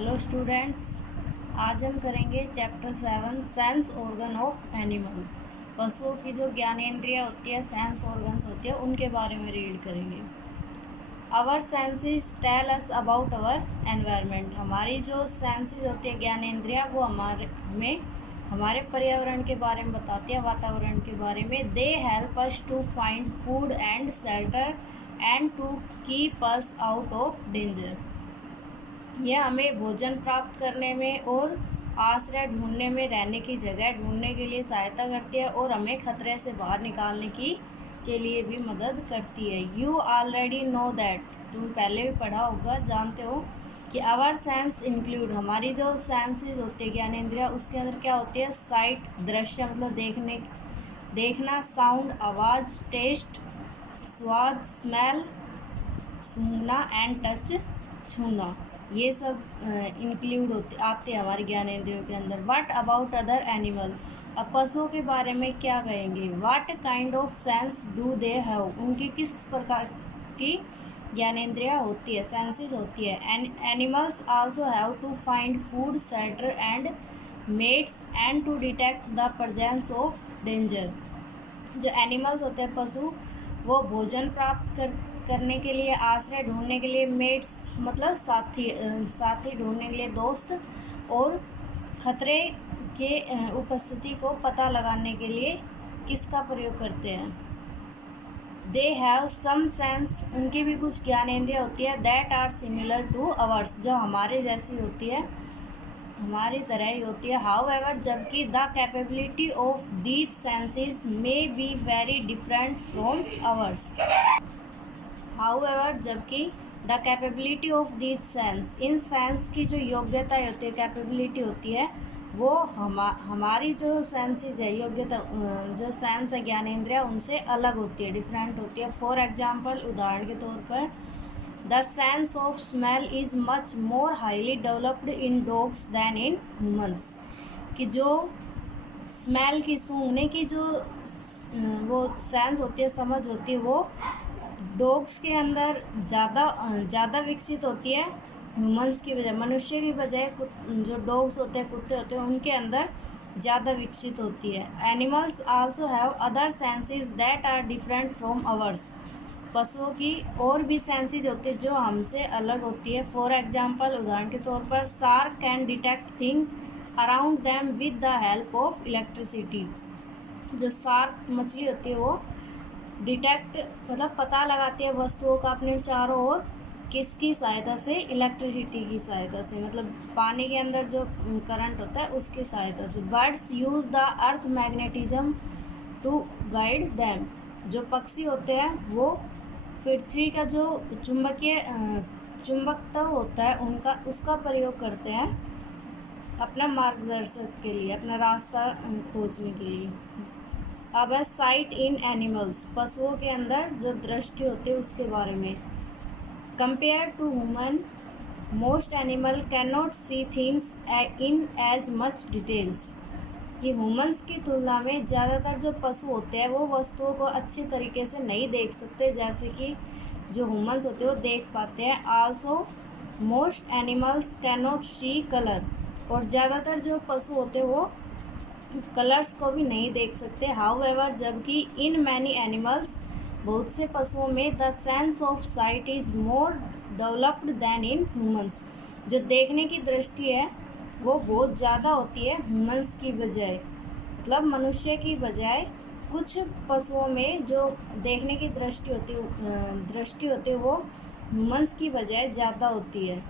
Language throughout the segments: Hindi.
हेलो स्टूडेंट्स, आज हम करेंगे chapter 7 sense organ of animal. पशुओं की जो ज्ञानेंद्रियाँ होती है, सेंस ऑर्गन्स होती है, उनके बारे में रीड करेंगे। Our senses tell us about our environment. हमारी जो सेंसेस होती है, ज्ञानेंद्रियाँ, वो हमारे पर्यावरण के बारे में बताती है, वातावरण के बारे में। They help us to find food and shelter and to keep us out of danger. यह हमें भोजन प्राप्त करने में और आश्रय ढूंढने में, रहने की जगह ढूंढने के लिए सहायता करती है और हमें खतरे से बाहर निकालने के लिए भी मदद करती है। यू ऑलरेडी नो दैट, तुम पहले भी पढ़ा होगा, जानते हो कि आवर सेंस इंक्लूड, हमारी जो सेंसेस होती है, ज्ञानेंद्रिया, उसके अंदर क्या होती है? साइट, दृश्य मतलब देखना, साउंड, आवाज़, टेस्ट, स्वाद, स्मेल, सूंघना, एंड टच, छूना, ये सब इंक्लूड आते हैं हमारे ज्ञानेंद्रियों के अंदर। व्हाट अबाउट अदर एनिमल, अब पशुओं के बारे में क्या कहेंगे? What kind of sense do they have, उनकी किस प्रकार की ज्ञानेंद्रियाँ होती है, सेंसेस होती है। Animals also have to find food, shelter and mates and to detect the presence of danger. जो एनिमल्स होते हैं, पशु, वो भोजन प्राप्त करने के लिए, आश्रय ढूंढने के लिए, मेट्स मतलब साथी ढूंढने के लिए, दोस्त, और खतरे के उपस्थिति को पता लगाने के लिए किसका प्रयोग करते हैं? दे हैव सम सेंस, उनकी भी कुछ ज्ञानेंद्रियाँ होती है, that are similar to ours, जो हमारे जैसी होती है, हमारी तरह ही होती है। हाउएवर, जबकि the capability of these senses may be very different from ours. However, जबकि the capability of these sense, इन सेंस की जो योग्यता होती है, कैपेबिलिटी होती है, वो हमारी जो सेंसेज है, योग्यता, जो सेंस है, ज्ञानेंद्रिया, उनसे अलग होती है, डिफरेंट होती है। फॉर एग्जाम्पल, उदाहरण के तौर पर, the sense of smell is much more highly developed in dogs than in humans, कि जो स्मेल की, सूंघने की जो वो सेंस होती है, समझ होती है, वो डॉग्स के अंदर ज़्यादा विकसित होती है ह्यूमंस की बजाय, मनुष्य की बजाय। जो डॉग्स होते हैं, कुत्ते होते हैं, उनके अंदर ज़्यादा विकसित होती है। Animals also have other senses that are different from ours, पशुओं की और भी सेंसेस होती है जो हमसे अलग होती है। फॉर एग्जाम्पल, उदाहरण के तौर पर, shark can detect thing around them with the help of electricity. जो शार्क मछली होती है, वो डिटेक्ट मतलब पता लगाती है वस्तुओं का अपने चारों ओर, किसकी सहायता से? इलेक्ट्रिसिटी की सहायता से, मतलब पानी के अंदर जो करंट होता है, उसकी सहायता से। Birds use the earth magnetism to guide them, जो पक्षी होते हैं, वो पृथ्वी का जो चुंबकत्व होता है, उसका प्रयोग करते हैं अपना मार्गदर्शक के लिए, अपना रास्ता खोजने के लिए। अब है साइट इन एनिमल्स, पशुओं के अंदर जो दृष्टि होती है, उसके बारे में। Compare to human, most animal can not see things in as much details, कि ह्यूमंस की तुलना में ज़्यादातर जो पशु होते हैं, वो वस्तुओं को अच्छे तरीके से नहीं देख सकते, जैसे कि जो ह्यूमंस होते हैं वो देख पाते हैं। Also most animals can not see colour, और ज़्यादातर जो पशु होते हैं वो कलर्स को भी नहीं देख सकते। हाउएवर, जबकि इन मैनी एनिमल्स, बहुत से पशुओं में, the sense of sight is more developed than in humans, जो देखने की दृष्टि है वो बहुत ज़्यादा होती है ह्यूमंस की बजाय, मतलब मनुष्य की बजाय। कुछ पशुओं में जो देखने की दृष्टि होती है वो ह्यूमंस की बजाय ज़्यादा होती है।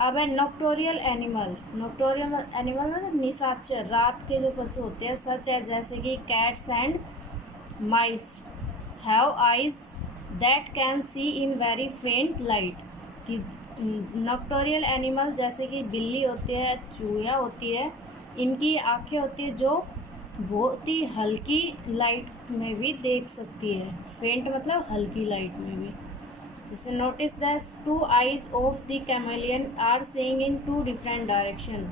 अब है नॉक्टोरियल एनिमल। नॉक्टोरियल एनिमल मतलब निशाचर, रात के जो पशु होते हैं, सच है जैसे कि cats and mice have eyes that can see in very फेंट लाइट, कि नॉक्टोरियल एनिमल जैसे कि बिल्ली होती है, चूहिया होती है, इनकी आँखें होती है जो बहुत ही हल्की लाइट में भी देख सकती है। फेंट मतलब हल्की लाइट में भी। जैसे notice that two eyes of the chameleon are seeing in two different direction.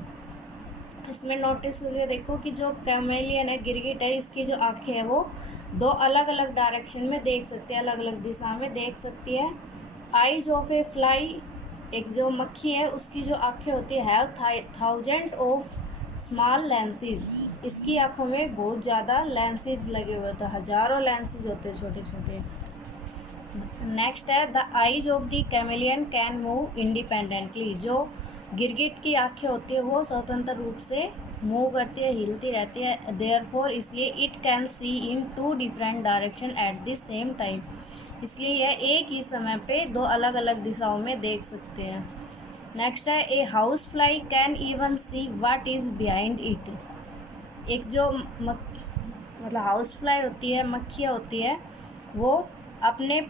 इसमें नोटिस करके देखो कि जो कैमेलियन है, गिरगिट है, इसकी जो आँखें हैं वो दो अलग अलग डायरेक्शन में देख सकती है, अलग अलग दिशा में देख सकती है। आइज ऑफ ए फ्लाई एक जो मक्खी है उसकी जो आँखें होती है हैव 1000 ऑफ स्मॉल लेंसेज, इसकी आँखों में बहुत ज़्यादा लेंसेज लगे हुए होते हैं, हज़ारों लेंसेज होते हैं छोटे छोटे। नेक्स्ट है the eyes of the chameleon can move independently, जो गिरगिट की आँखें होती है वो स्वतंत्र रूप से मूव करती है, हिलती रहती है। देयरफॉर, इसलिए it can see in 2 different direction at the same time, इसलिए यह एक ही समय पे 2 अलग अलग दिशाओं में देख सकते हैं। नेक्स्ट है a house fly can even see what is behind it, एक जो मतलब हाउस फ्लाई होती है, मक्खियाँ होती है, वो अपने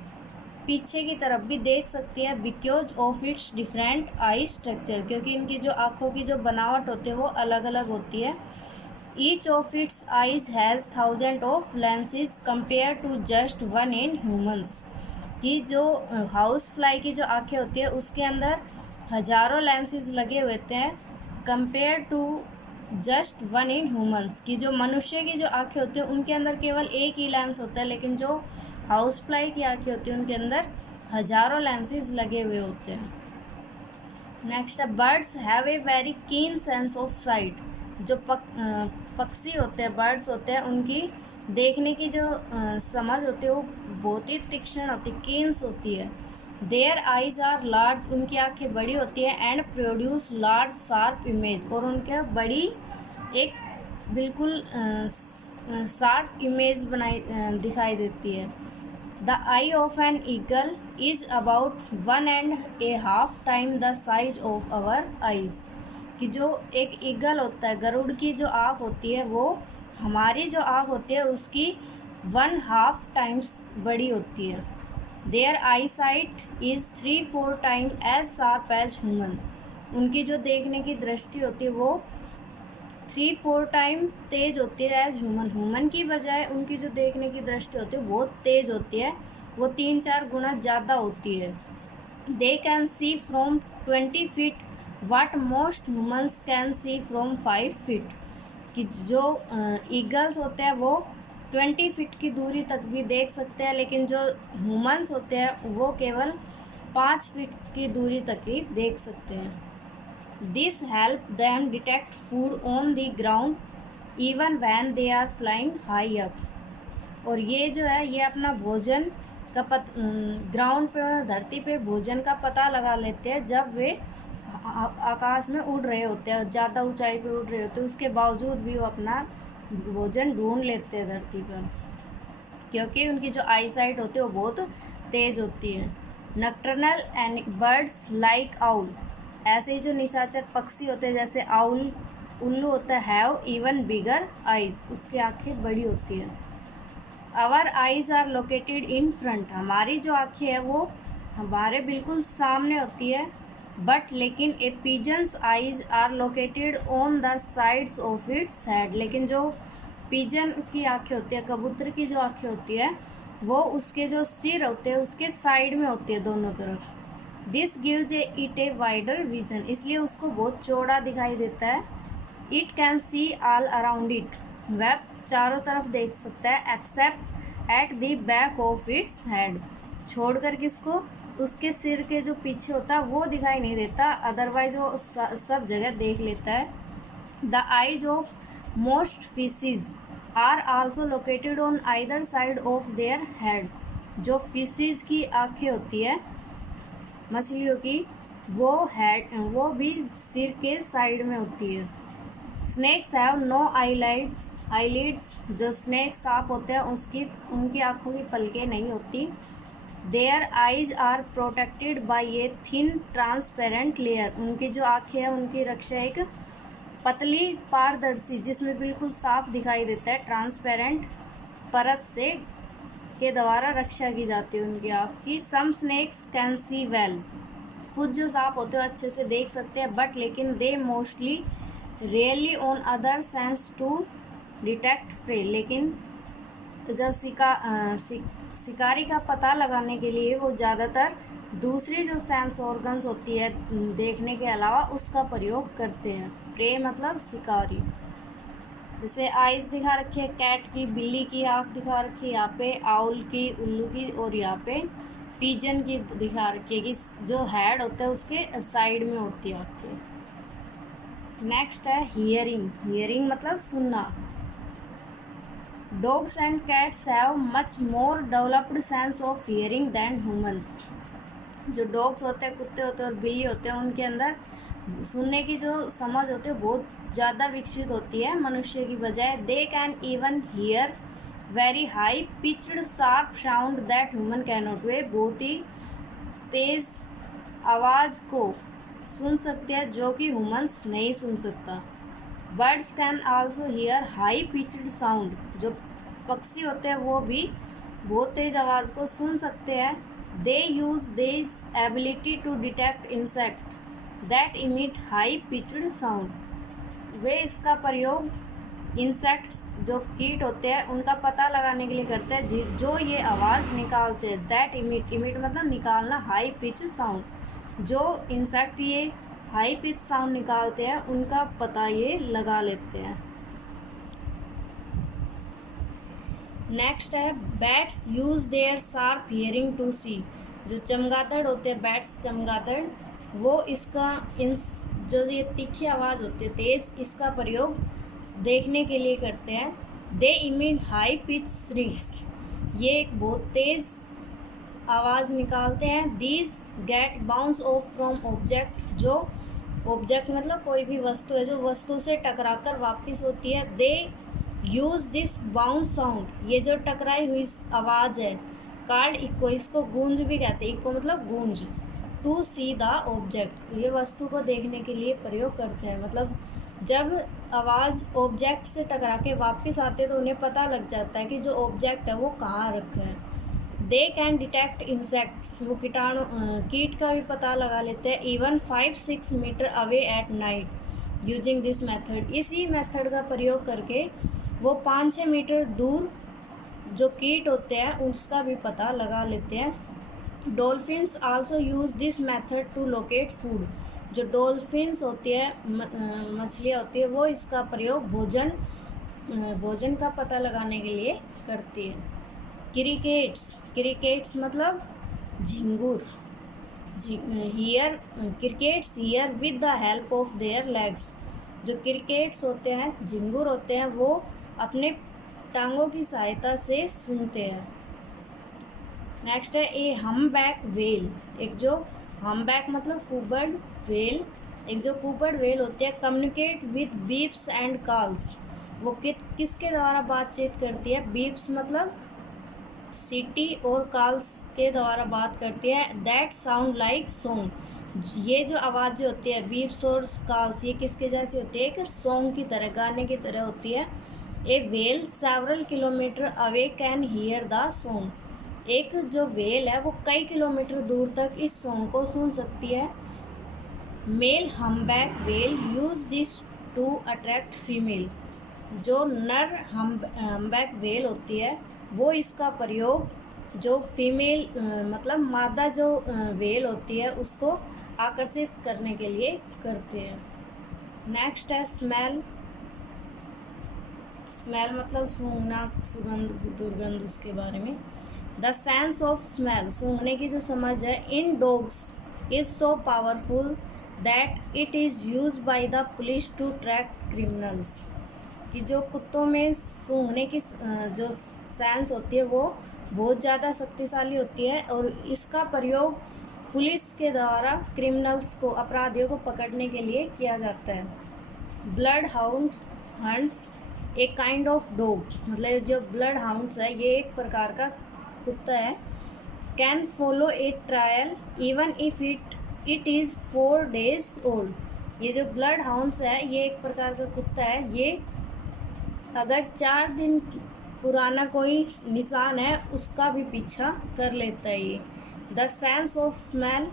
पीछे की तरफ भी देख सकती है because of its different I structure, क्योंकि इनकी जो आँखों की जो बनावट होती है वो अलग अलग होती है। Each of its eyes has 1000 of lenses compare to just 1 in humans, कि जो हाउस फ्लाई की जो आँखें होती है उसके अंदर हज़ारों लेंसेज लगे हुए थे compare to just 1 in humans, की जो मनुष्य की जो आँखें होती हैं उनके अंदर केवल एक ही लेंस होता है, लेकिन जो हाउस फ्लाई की आँखें होती हैं उनके अंदर हज़ारों लेंसेज लगे हुए होते हैं। नेक्स्ट है birds have a very keen sense of site, जो पक्षी होते हैं, बर्ड्स होते हैं, उनकी देखने की जो समझ होती है वो बहुत ही तीक्ष्ण होती है, कीन्स होती है। देयर आइज आर लार्ज, उनकी आँखें बड़ी होती है, and produce large sharp image, और उनके बड़ी एक बिल्कुल शार्प इमेज दिखाई देती है। The eye of an eagle is about 1.5 time the size of our eyes, कि जो एक ईगल होता है, गरुड़ की जो आँख होती है वो हमारी जो आँख होती है उसकी 1/2 टाइम्स बड़ी होती है। Their eye sight is 3-4 time as sharp as human, उनकी जो देखने की दृष्टि होती है वो 3-4 टाइम तेज़ होती है एज ह्यूमन की बजाय उनकी जो देखने की दृष्टि होती है बहुत तेज़ होती है, वो 3-4 गुना ज़्यादा होती है। They can see from 20 feet what most humans can see from 5 feet, कि जो ईगल्स होते हैं वो 20 फीट की दूरी तक भी देख सकते हैं, लेकिन जो ह्यूमंस होते हैं वो केवल 5 फीट की दूरी तक ही देख सकते हैं। This help them detect food on the ground even when they are flying high up, और ये जो है ये अपना भोजन का ग्राउंड पे, धरती पे भोजन का पता लगा लेते हैं जब वे आकाश में उड़ रहे होते हैं, ज़्यादा ऊंचाई पे उड़ रहे होते हैं, उसके बावजूद भी वो अपना भोजन ढूंढ लेते हैं धरती पर, क्योंकि उनकी जो आई साइट होती है वो बहुत तेज़ होती है। Nocturnal and birds like owl, ऐसे ही जो निशाचर पक्षी होते हैं जैसे आउल, उल्लू होता है, हैव इवन बिगर आइज, उसकी आँखें बड़ी होती हैं। Our eyes are located in front, हमारी जो आँखें हैं वो हमारे बिल्कुल सामने होती है, बट लेकिन a pigeon's eyes are located on the sides of its head, लेकिन जो पिजन की आँखें होती है, कबूतर की जो आँखें होती है वो उसके जो सिर होते हैं उसके साइड में होती है दोनों तरफ। This gives it a wider vision, इसलिए उसको बहुत चौड़ा दिखाई देता है। It can see all around it, वह चारों तरफ देख सकता है, accept at the back of its head, छोड़कर किसको, उसके सिर के जो पीछे होता है वो दिखाई नहीं देता, अदरवाइज वो सब जगह देख लेता है। The eyes of most fishes are also located on either side of their head, जो फिशेज की आँखें होती है मछलियों की वो भी सिर के साइड में होती है। स्नेक्स हैव नो आईलिड्स, जो स्नेक सांप होते हैं उनकी आँखों की पलकें नहीं होती। Their eyes are protected by a thin transparent layer, उनकी जो आँखें हैं उनकी रक्षा एक पतली पारदर्शी, जिसमें बिल्कुल साफ दिखाई देता है, ट्रांसपेरेंट परत से के द्वारा रक्षा की जाती है उनकी आँख की। सम स्नेक्स कैन सी वेल, कुछ जो सांप होते हैं अच्छे से देख सकते हैं, बट लेकिन they mostly rely on other sense to detect prey, लेकिन जब शिकारी का पता लगाने के लिए वो ज़्यादातर दूसरी जो सेंस ऑर्गन्स होती है देखने के अलावा उसका प्रयोग करते हैं। प्रे मतलब शिकारी। जैसे आइज़ दिखा रखी है कैट की, बिल्ली की आँख दिखा रखी है यहाँ पे, आउल की, उल्लू की, और यहाँ पे पिजन की दिखा रखी है कि जो हेड होता है उसके साइड में होती है आपके। नेक्स्ट है हियरिंग। हियरिंग मतलब सुनना। Dogs and cats have much more developed sense of hearing than humans. जो डॉग्स होते हैं, कुत्ते होते हैं और बिल्ली होते हैं, उनके अंदर सुनने की जो समझ होती है बहुत ज़्यादा विकसित होती है मनुष्य की बजाय। They can even hear very high pitched sharp sound that human can not. वे बहुत ही तेज़ आवाज़ को सुन सकते हैं जो कि ह्यूमंस नहीं सुन सकता। Birds can also here high pitched sound. जो पक्षी होते हैं वो भी बहुत तेज़ आवाज़ को सुन सकते हैं। They use this ability to detect insect that emit high pitched sound. वे इसका प्रयोग इंसेक्ट्स जो कीट होते हैं उनका पता लगाने के लिए करते हैं जो ये आवाज़ निकालते हैं। दैट इमिट, इमिट मतलब निकालना, हाई पिच साउंड। जो इंसेक्ट ये हाई पिच साउंड निकालते हैं उनका पता ये लगा लेते हैं। नेक्स्ट है bats use their sharp hearing to see. जो चमगादड़ होते हैं, बैट्स चमगादड़, वो इसका जो ये तीखी आवाज़ होती है तेज़, इसका प्रयोग देखने के लिए करते हैं। They emit high pitch shrieks. ये एक बहुत तेज़ आवाज़ निकालते हैं। These get bounce off from object. जो ऑब्जेक्ट मतलब कोई भी वस्तु है जो वस्तु से टकराकर वापस होती है। दे यूज़ दिस बाउंस साउंड। ये जो टकराई हुई आवाज़ है कॉल्ड इको, इसको गूंज भी कहते हैं। इको मतलब गूंज। टू सी द ऑब्जेक्ट, ये वस्तु को देखने के लिए प्रयोग करते हैं। मतलब जब आवाज़ ऑब्जेक्ट से टकरा के वापस आते तो उन्हें पता लग जाता है कि जो ऑब्जेक्ट है वो कहाँ रखा है। They can detect insects. वो कीट का भी पता लगा लेते हैं। Even 5-6 metre away at night using this method. इसी मेथड का प्रयोग करके वो 5-6 मीटर दूर जो कीट होते हैं उसका भी पता लगा लेते हैं। Dolphins also use this method to locate food. जो डॉल्फिन्स होती है, मछलियाँ होती है, वो इसका प्रयोग भोजन का पता लगाने के लिए करती है। क्रिकेट्स मतलब झिंगुर। Crickets hear with the help of their legs. जो क्रिकेट्स होते हैं, झिंगुर होते हैं, वो अपने टांगों की सहायता से सुनते हैं। नेक्स्ट है ए हमबैक व्हेल। एक जो हमबैक मतलब कुबर्ड व्हेल, एक जो कुबर्ड व्हेल होती है communicate with beeps and calls. वो किसके द्वारा बातचीत करती है? बीप्स मतलब सीटी और कॉल्स के द्वारा बात करती है। That sound like song. ये जो आवाज़ जो होती है बीप्स और कॉल्स, ये किसके जैसी होती है? एक सॉन्ग की तरह, गाने की तरह होती है। A whale several kilometre away can hear the song. एक जो व्हेल है वो कई किलोमीटर दूर तक इस सॉन्ग को सुन सकती है। Male humpback whale use this to attract female. जो नर हमबैक व्हेल होती है वो इसका प्रयोग जो फीमेल मतलब मादा जो व्हेल होती है उसको आकर्षित करने के लिए करते हैं। नेक्स्ट है स्मेल। स्मेल मतलब सूंघना, सुगंध, दुर्गंध, उसके बारे में। द सेंस ऑफ स्मेल, सूंघने की जो समझ है, in dogs is so powerful that it is use by the police to track criminals. कि जो कुत्तों में सूंघने की जो सेंस होती है वो बहुत ज़्यादा शक्तिशाली होती है और इसका प्रयोग पुलिस के द्वारा क्रिमिनल्स को, अपराधियों को पकड़ने के लिए किया जाता है। Blood hounds a kind of dog, मतलब जो ब्लड हाउंड्स है ये एक प्रकार का कुत्ता है। Can follow A trial even if it is 4 days old. ये जो ब्लड हाउंड्स है ये एक प्रकार का कुत्ता है, ये अगर 4 दिन पुराना कोई निशान है उसका भी पीछा कर लेता है ये। The sense of smell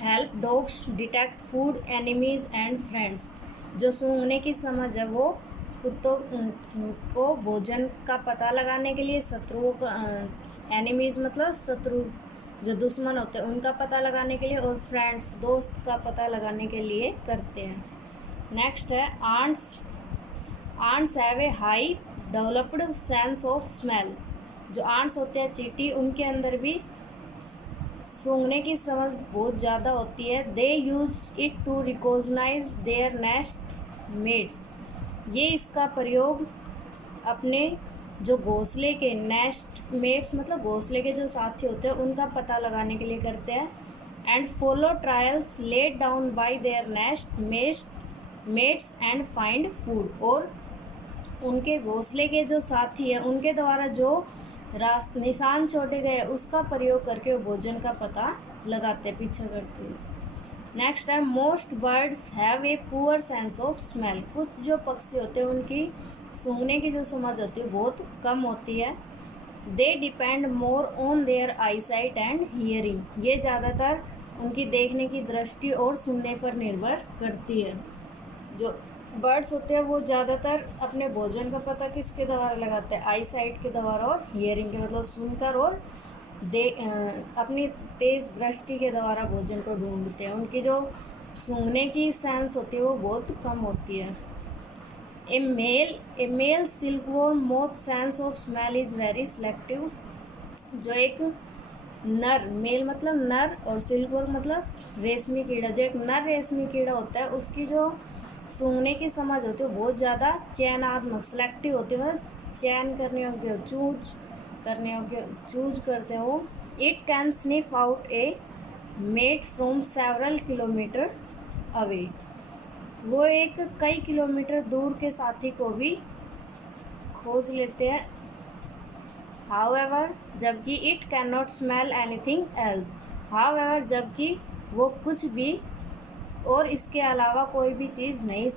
help dogs detect food enemies and friends. जो सूंघने की समझ है वो कुत्तों को भोजन का पता लगाने के लिए, शत्रुओं का, एनिमीज मतलब शत्रु, जो दुश्मन होते हैं उनका पता लगाने के लिए, और फ्रेंड्स दोस्त का पता लगाने के लिए करते हैं। नेक्स्ट है ants have a high developed sense of smell. जो आंट्स होते हैं चींटी, उनके अंदर भी सूंघने की समझ बहुत ज़्यादा होती है। They use it to recognize their nest mates, ये इसका प्रयोग अपने जो घोंसले के नेस्ट मेट्स मतलब घोंसले के जो साथी होते हैं उनका पता लगाने के लिए करते हैं। And follow trials laid down by there nest mates and find food, और उनके घोंसले के जो साथी हैं उनके द्वारा जो निशान छोड़े गए उसका प्रयोग करके वो भोजन का पता लगाते हैं, पीछा करते हैं। नेक्स्ट है most birds have a poor sense of smell, कुछ जो पक्षी होते हैं उनकी सूंघने की जो समझ होती है बहुत कम होती है। They depend more on their eye sight and hearing, ये ज़्यादातर उनकी देखने की दृष्टि और सुनने पर निर्भर करती है। जो बर्ड्स होते हैं वो ज़्यादातर अपने भोजन का पता किसके द्वारा लगाते हैं, आई साइट के द्वारा और हियरिंग के मतलब सुनकर, और अपनी तेज़ दृष्टि के द्वारा भोजन को ढूंढते हैं। उनकी जो सूंघने की सेंस होती है वो बहुत कम होती है। A male silkworm moth sense of smell is very selective, जो एक नर, मेल मतलब नर और सिल्कवॉर्म मतलब रेशमी कीड़ा, जो एक नर रेशमी कीड़ा होता है उसकी जो सूंघने की समझ होती है बहुत ज़्यादा चयनात्मक सिलेक्टिव होती है, मतलब चयन करने योग्य, चूज करते हो। It can sniff out a mate from several kilometre away, वो एक कई किलोमीटर दूर के साथी को भी खोज लेते हैं। हाउएवर, जबकि it can not smell anything else, however जबकि वो कुछ भी और इसके अलावा कोई भी चीज़ नहीं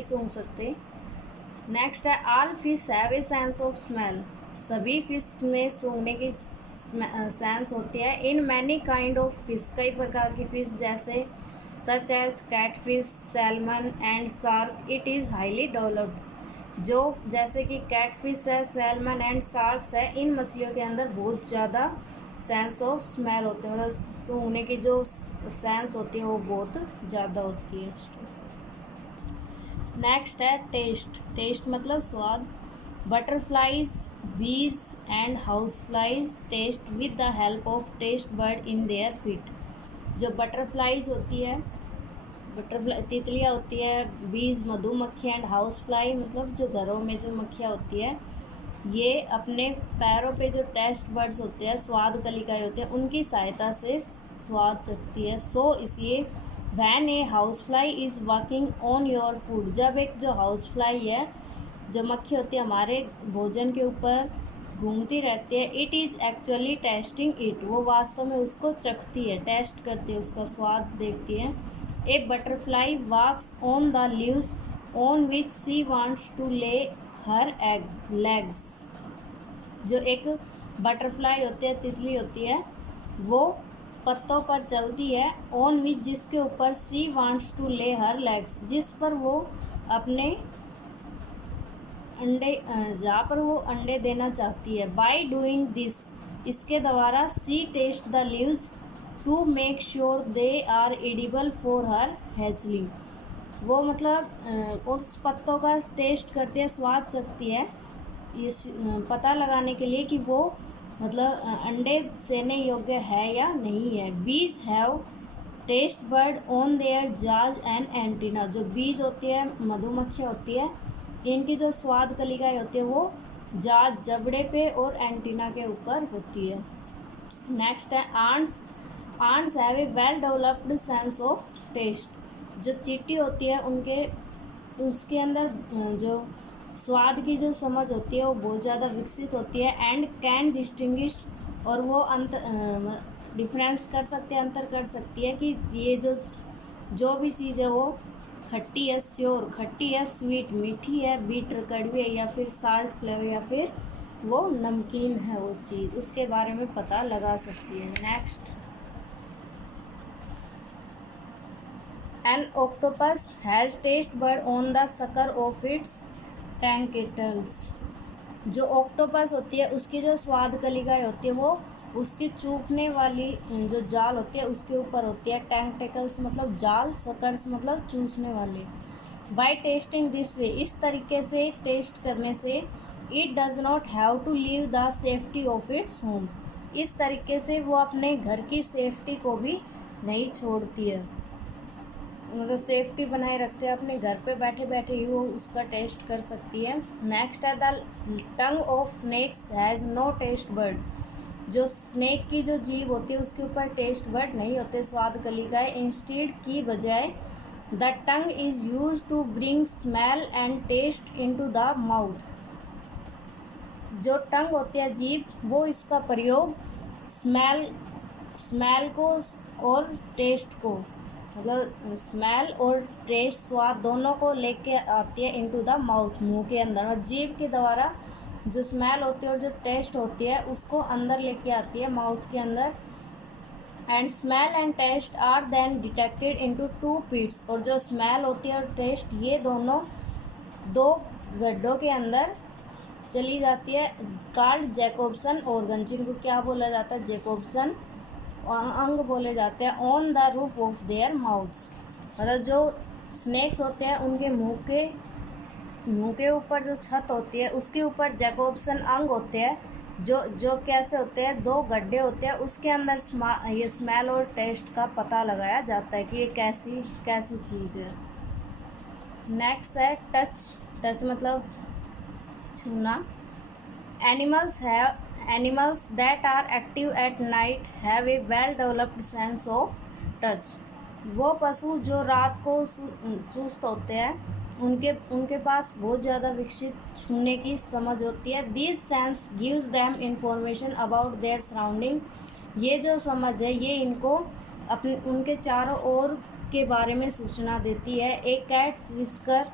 सूंघ सकते। नेक्स्ट है all fish have a sense of smell, सभी फिश में सूंघने की सेंस होती है। In many kind of fish, कई प्रकार की फिश जैसे such as catfish, salmon and shark, it is highly developed, जो जैसे कि कैटफिश है, सैल्मन एंड शार्क्स है, इन मछलियों के अंदर बहुत ज़्यादा सेंस ऑफ स्मेल होते हैं, मतलब सूंघने की जो सेंस होती है वो बहुत ज़्यादा होती है। नेक्स्ट है टेस्ट मतलब स्वाद। Butterflies, bees and house flies taste with the help of taste bud in their feet, जो बटरफ्लाइज होती है, तितलियाँ होती है, बीज मधुमक्खी एंड हाउस फ्लाई मतलब जो घरों में जो मक्खियाँ होती है, ये अपने पैरों पे जो टेस्ट बर्ड्स होते हैं, स्वाद कलिकाएँ होते हैं, उनकी सहायता से स्वाद चखती है। सो इसलिए when a house fly is working on your food, जब एक जो हाउस फ्लाई है, जो मक्खी होती है हमारे भोजन के ऊपर घूमती रहती है, it is actually testing it, वो वास्तव में उसको चखती है, टेस्ट करती है, उसका स्वाद देखती है। A butterfly walks on the leaves on which she wants to lay her legs, जो एक बटरफ्लाई होती है, तितली होती है, वो पत्तों पर चलती है, ऑन विच जिसके ऊपर सी wants to lay her legs, जिस पर वो अपने अंडे, जहाँ पर वो अंडे देना चाहती है। बाय डूइंग दिस, इसके द्वारा she taste the leaves to make sure they are edible for her hatchling, वो मतलब उस पत्तों का टेस्ट करती है, स्वाद चखती है, इस पता लगाने के लिए कि वो मतलब अंडे सेने योग्य है या नहीं है। बीज हैव टेस्ट बर्ड ऑन देयर जाज एंड एंटीना, जो बीज होती है, मधुमक्खियाँ होती है, इनकी जो स्वाद कलिकाएँ होती है वो जाज, जबड़े पे और एंटीना के ऊपर होती है। नेक्स्ट है ants have a well developed sense of taste, जो चींटी होती है उसके अंदर जो स्वाद की जो समझ होती है वो बहुत ज़्यादा विकसित होती है। एंड कैन डिस्टिंग्विश, और वो डिफरेंस कर सकती है, अंतर कर सकती है कि ये जो भी चीज़ है वो खट्टी है, श्योर खट्टी है, स्वीट मीठी है, बीटर कड़वी है, या फिर साल्ट फ्लेवर, या फिर वो नमकीन है, उस चीज़ उसके बारे में पता लगा सकती है। Next, an octopus has taste बर्ड on the sucker of its tentacles, जो ऑक्टोपस होती है उसकी जो स्वाद कलिकाएँ होती है वो उसकी चूपने वाली जो जाल होती है उसके ऊपर होती है। टेंटिकल्स मतलब जाल, सकर्स मतलब चूसने वाले। बाय टेस्टिंग दिस वे, इस तरीके से टेस्ट करने से, it does not have to leave the safety of its home, इस तरीके से वो अपने घर की सेफ्टी को भी नहीं छोड़ती है, मतलब सेफ्टी बनाए रखते हैं, अपने घर पे बैठे बैठे ही वो उसका टेस्ट कर सकती है। नेक्स्ट है the tongue of snakes has no taste bud. जो स्नेक की जो जीभ होती है उसके ऊपर टेस्ट बर्ड नहीं होते, स्वाद कलिकाएं। इंस्टेड की बजाय the tongue is use to bring smell and taste into the mouth. जो टंग होती है जीभ, वो इसका प्रयोग स्मेल को और टेस्ट को, मतलब स्मेल और टेस्ट स्वाद दोनों को लेके आती है इनटू द माउथ, मुंह के अंदर। और जीभ के द्वारा जो स्मेल होती है और जो टेस्ट होती है उसको अंदर लेके आती है माउथ के अंदर। And smell and taste are then detected into two pits. और जो स्मेल होती है और टेस्ट, ये दोनों दो गड्ढों के अंदर चली जाती है, कॉल्ड जैकोब्सन ऑर्गन, जिनको क्या बोला जाता है, जैकोब्सन अंग बोले जाते हैं। On the roof of their mouths, मतलब जो स्नेक्स होते हैं उनके मुंह के ऊपर जो छत होती है उसके ऊपर जैकोब्सन अंग होते हैं, जो कैसे होते हैं, दो गड्ढे होते हैं, उसके अंदर ये स्मेल और टेस्ट का पता लगाया जाता है कि ये कैसी चीज़ है। नेक्स्ट है टच मतलब छूना। Animals that are active at night have a well developed sense of touch। वो पशु जो रात को चुस्त होते हैं उनके पास बहुत ज़्यादा विकसित छूने की समझ होती है। This sense gives them information about their surrounding. ये जो समझ है ये इनको उनके चारों ओर के बारे में सूचना देती है। A cat's whisker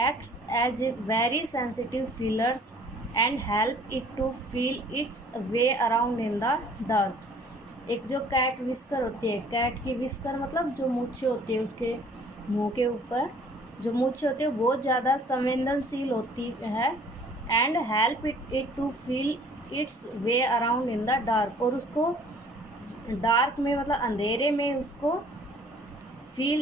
acts as a very sensitive feelers and help it to feel its way around in the dark. एक जो कैट विस्कर होती है, कैट की विस्कर मतलब जो मूछें होती है उसके मुंह के ऊपर जो मूछें होती है बहुत ज़्यादा संवेदनशील होती है। And help it to feel its way around in the dark. और उसको डार्क में मतलब अंधेरे में उसको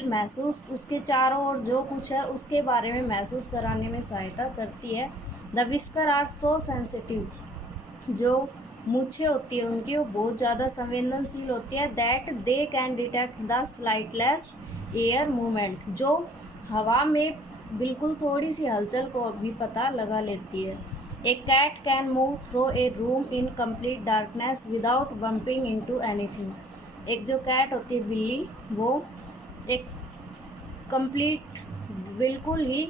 महसूस उसके चारों ओर जो कुछ है उसके बारे में महसूस कराने में सहायता करती है। The whisker are so sensitive, जो मूछें होती है उनकी वो बहुत ज़्यादा संवेदनशील होती है। That they can detect the slightest air movement, जो हवा में बिल्कुल थोड़ी सी हलचल को भी पता लगा लेती है। A cat can move through a room in complete darkness without bumping into anything. एक जो कैट होती है बिल्ली, वो एक कंप्लीट बिल्कुल ही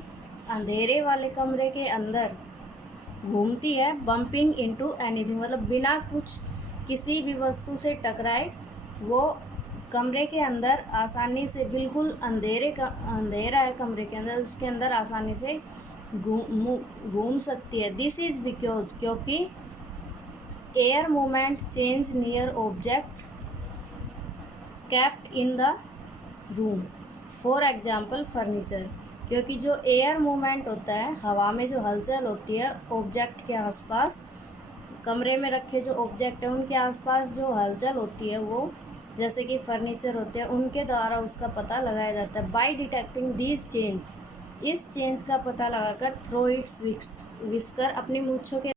अंधेरे वाले कमरे के अंदर घूमती है, बम्पिंग इनटू एनीथिंग मतलब बिना कुछ किसी भी वस्तु से टकराए वो कमरे के अंदर आसानी से, बिल्कुल अंधेरा है कमरे के अंदर, उसके अंदर आसानी से घूम सकती है। दिस इज़ बिकॉज, क्योंकि air movement change near object kept in the room, for example furniture. क्योंकि जो एयर मूवमेंट होता है, हवा में जो हलचल होती है ऑब्जेक्ट के आसपास, कमरे में रखे जो ऑब्जेक्ट है उनके आसपास जो हलचल होती है वो जैसे कि फर्नीचर होते हैं, उनके द्वारा उसका पता लगाया जाता है। बाय डिटेक्टिंग दिस चेंज, इस चेंज का पता लगाकर थ्रो इट्स विस्कर, अपनी मूंछों के